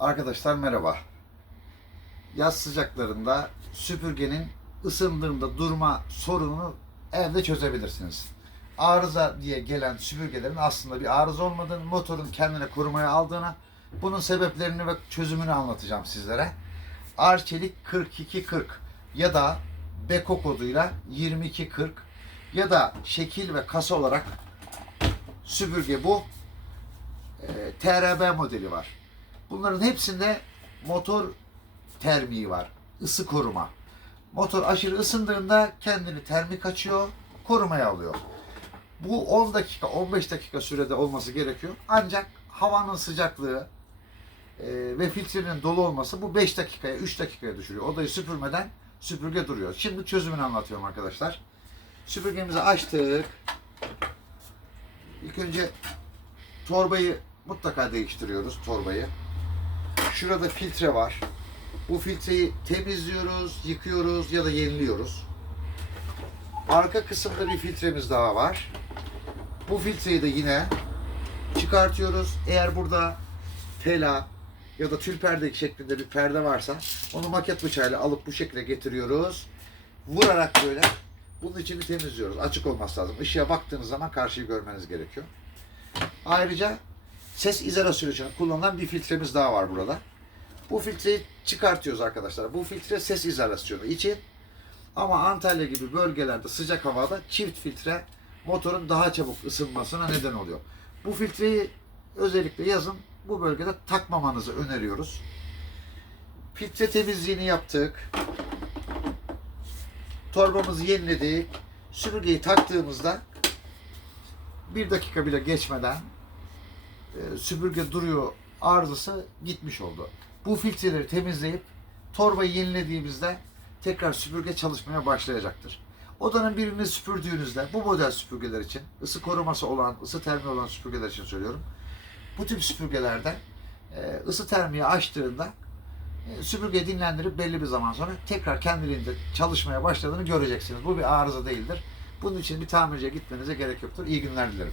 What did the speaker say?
Arkadaşlar merhaba. Yaz sıcaklarında süpürgenin ısındığında durma sorununu evde çözebilirsiniz. Arıza diye gelen süpürgelerin aslında bir arıza olmadığını, motorun kendine korumaya aldığını, bunun sebeplerini ve çözümünü anlatacağım sizlere. Arçelik 4240 ya da Beko koduyla 2240 ya da şekil ve kasa olarak süpürge bu. Ee, TRB modeli var. Bunların hepsinde motor termiği var. ısı koruma. Motor aşırı ısındığında kendini termik açıyor, korumaya alıyor. Bu 10 dakika, 15 dakika sürede olması gerekiyor. Ancak havanın sıcaklığı e, ve filtrenin dolu olması bu 5 dakikaya, 3 dakikaya düşürüyor. Odayı süpürmeden süpürge duruyor. Şimdi çözümünü anlatıyorum arkadaşlar. Süpürgemizi açtık. İlk önce torbayı mutlaka değiştiriyoruz torbayı. Şurada filtre var. Bu filtreyi temizliyoruz, yıkıyoruz ya da yeniliyoruz. Arka kısımda bir filtremiz daha var. Bu filtreyi de yine çıkartıyoruz. Eğer burada tela ya da tül perde şeklinde bir perde varsa onu maket bıçağıyla alıp bu şekilde getiriyoruz. Vurarak böyle bunun içini temizliyoruz. Açık olması lazım. Işığa baktığınız zaman karşıyı görmeniz gerekiyor. Ayrıca ses izolasyonu için kullanılan bir filtremiz daha var burada. Bu filtreyi çıkartıyoruz arkadaşlar. Bu filtre ses izolasyonu için ama Antalya gibi bölgelerde sıcak havada çift filtre motorun daha çabuk ısınmasına neden oluyor. Bu filtreyi özellikle yazın bu bölgede takmamanızı öneriyoruz. Filtre temizliğini yaptık. Torbamızı yeniledik. Süpürgeyi taktığımızda bir dakika bile geçmeden e, süpürge duruyor arızası gitmiş oldu. Bu filtreleri temizleyip torbayı yenilediğimizde tekrar süpürge çalışmaya başlayacaktır. Odanın birini süpürdüğünüzde bu model süpürgeler için ısı koruması olan, ısı termiği olan süpürgeler için söylüyorum. Bu tip süpürgelerde e, ısı termiği açtığında e, süpürge dinlendirip belli bir zaman sonra tekrar kendiliğinde çalışmaya başladığını göreceksiniz. Bu bir arıza değildir. Bunun için bir tamirciye gitmenize gerek yoktur. İyi günler dilerim.